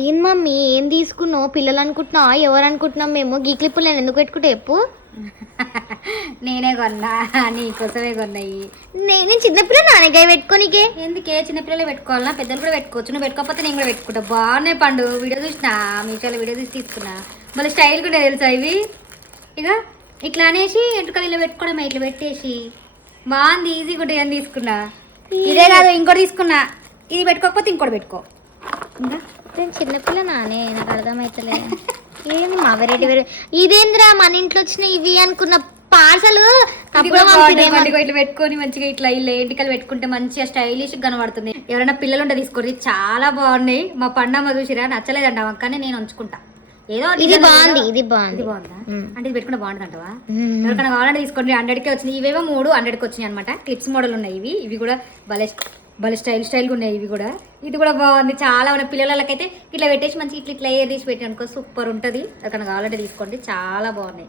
ఏం మమ్మీ ఏం తీసుకున్నావు? పిల్లలు అనుకుంటున్నావా? ఎవరు అనుకుంటున్నాం మేము? గీ క్లిప్పులు నేను ఎందుకు పెట్టుకుంటే చెప్పు. నేనే కొన్నా, నీకోసమే కొన్నాయి. నేను చిన్నపిల్ల నాన్నగాయ పెట్టుకోనికే. ఎందుకే చిన్నపిల్లలే పెట్టుకోవాలా, పెద్దలు కూడా పెట్టుకోవచ్చు. నువ్వు పెట్టుకోకపోతే నేను కూడా పెట్టుకుంటా. బాగున్నాయి పండు. వీడియో చూసినా, మీషోలో వీడియో చూసి తీసుకున్నా. మళ్ళీ స్టైల్ కూడా తెలుసా ఇవి. ఇక ఇట్లా అనేసి ఎంటుకలు ఇలా పెట్టుకోవడమే, ఇట్లా పెట్టేసి బాగుంది, ఈజీగా ఉంటాయి అని తీసుకున్నా. ఇదే కాదు ఇంకోటి తీసుకున్నా. ఇది పెట్టుకోకపోతే ఇంకోటి పెట్టుకో. ఇంకా నేను చిన్నపిల్ల నానే, నాకు అర్థమైతలే. ఏం మగరెడ్డి వేరే ఇదేంద్రా మన ఇంట్లో వచ్చిన ఇవి అనుకున్న పార్సల్ ఇట్లా పెట్టుకొని మంచిగా ఇట్లా ఇలా ఎంటికలు పెట్టుకుంటే మంచిగా స్టైలిష్ కనబడుతుంది. ఎవరైనా పిల్లలు ఉంటే తీసుకోండి, చాలా బాగున్నాయి. మా పండమ్మ చూసిరా, నచ్చలేదంట కానీ నేను ఉంచుకుంటా. ఏదో ఇది బాగుంది, ఇది బాగుంది. ఇది బాగుందా అంటే ఇది పెట్టుకుంటే బాగుంటుంది అంటవా? ఎవరికైనా కావాలంటే తీసుకోండి. 100కే వచ్చినాయి. ఇవేమో 3 100కి వచ్చినాయి అనమాట. క్లిప్స్ మోడల్ ఉన్నాయి ఇవి. ఇవి కూడా భలే స్టైల్గా ఉన్నాయి ఇవి కూడా. ఇది కూడా బాగుంది, చాలా ఉన్నాయి. పిల్లలకైతే ఇట్లా పెట్టేసి మంచిగా ఇట్లా ఎయిర్ తీసి పెట్టి అనుకో, సూపర్ ఉంటుంది. ఎవరికైనా కావాలంటే తీసుకోండి, చాలా బాగున్నాయి.